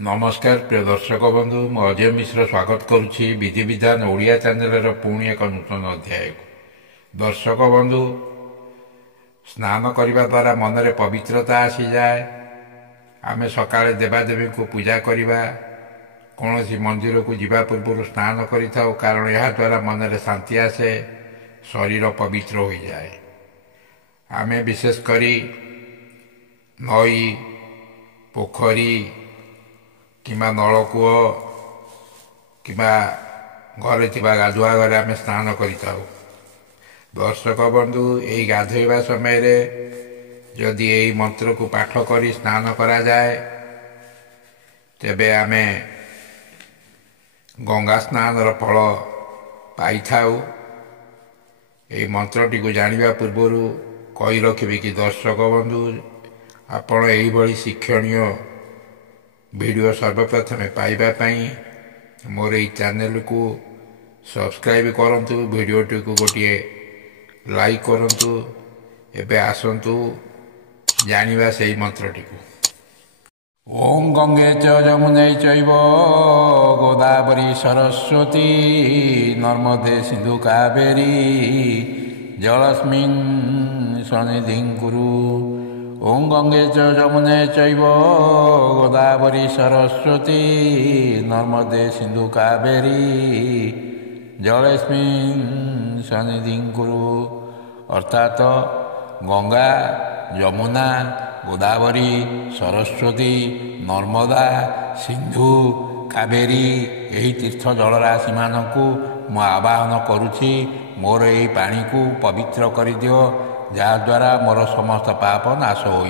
नमस्कार प्रिय दर्शक बंधु मु अजय मिश्र स्वागत करुच्ची विधि विधान ओडिया चैनल पुणी एक नूतन अध्याय को। दर्शक बंधु, स्नान करने द्वारा मन में पवित्रता आसी जाए। आमे सकाळे देवादेवी को पूजा करवा, कौन सी मंदिर को जीवा पूर्व स्नान करिथाउ, कारण यह द्वारा मन में शांति आसे, शरीर पवित्र हो जाए। आमे विशेष करी नई, पोखरी किंबा नलकूह किंबा घरे थिबा गाधुआ घरे आमे स्नान करिथाउ। दर्शक बंधु, यही गाधोइबा समय रे यदि यही मंत्र को पाठ करी स्नान करा जाए, तेबे आमे गंगा स्नान फल पाई थाउ। यही मंत्रटी को जानिबा पूर्व कही रखिबे कि दर्शक बंधु, आपण एही भली शिक्षणीय वीडियो सर्वप्रथम पाइबा पाई मोर यही चैनल को सब्सक्राइब करंतु, वीडियोटी को गोटे लाइक करंतु। एबे आसंतु जानिबा सेही मंत्रटी को। ओम गंगे च यमुने चैव गोदावरी सरस्वती नर्मदे सिंधु कावेरी जलस्मिन् सन्निधिं कुरु। ओम गंगे च यमुने चैव गोदावरी सरस्वती नर्मदे सिंधु कावेरी जलस्मिन् सन्निधिं कुरु। अर्थात गंगा, यमुना, गोदावरी, सरस्वती, नर्मदा, सिंधु, कावेरी यही तीर्थ जलराशि मानकु मु आवाहन करुछि। मोर यही पानी को पवित्र कर दियो, जहाँद्वारा मोर समस्त पाप नाश हो।